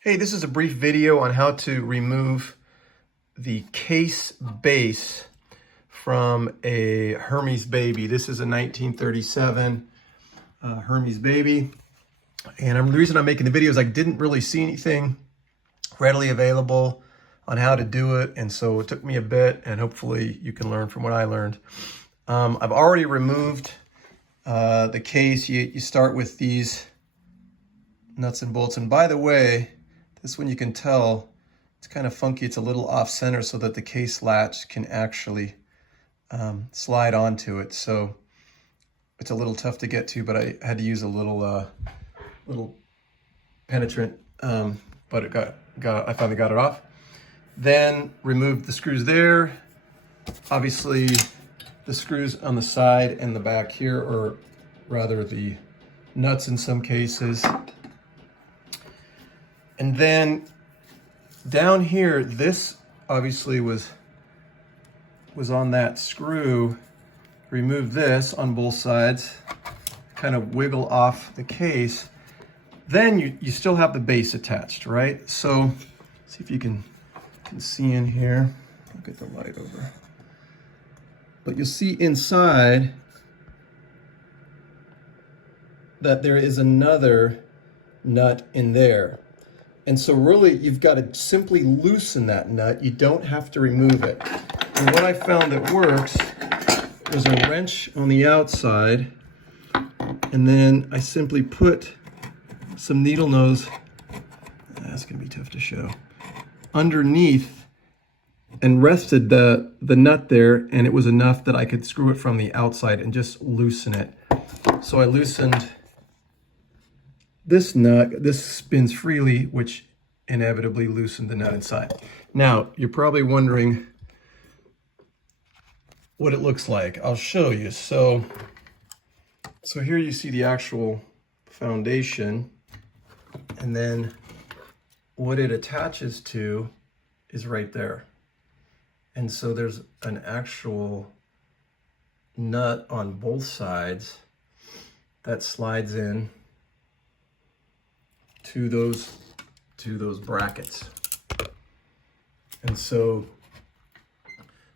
Hey, this is a brief video on how to remove the case base from a Hermes baby. This is a 1937 Hermes baby. And the reason I'm making the video is I didn't really see anything readily available on how to do it. And so it took me a bit, and hopefully you can learn from what I learned. I've already removed the case. You start with these nuts and bolts. And by the way, this one you can tell it's kind of funky. It's a little off center so that the case latch can actually slide onto it. So it's a little tough to get to, but I had to use a little penetrant, but I finally got it off. Then removed the screws there. Obviously the screws on the side and the back here, or rather the nuts in some cases. And then down here, this obviously was on that screw. Remove this on both sides, kind of wiggle off the case. Then you still have the base attached, right? So see if you can see in here. I'll get the light over. But you'll see inside that there is another nut in there. And so really, you've got to simply loosen that nut. You don't have to remove it. And what I found that works is a wrench on the outside, and then I simply put some needle nose, that's gonna be tough to show, underneath, and rested the nut there, and it was enough that I could screw it from the outside and just loosen it. So I loosened this nut. This spins freely, which inevitably loosened the nut inside. Now, you're probably wondering what it looks like. I'll show you. So here you see the actual foundation, and then what it attaches to is right there. And so there's an actual nut on both sides that slides in to those brackets. And so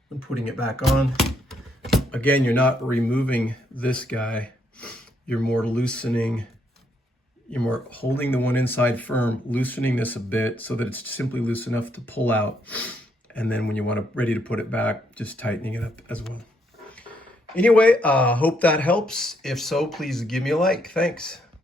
when putting it back on, again, you're not removing this guy, you're more loosening, you're more holding the one inside firm, loosening this a bit so that it's simply loose enough to pull out. And then when you want to ready to put it back, just tightening it up as well. Anyway, hope that helps. If so, please give me a like. Thanks.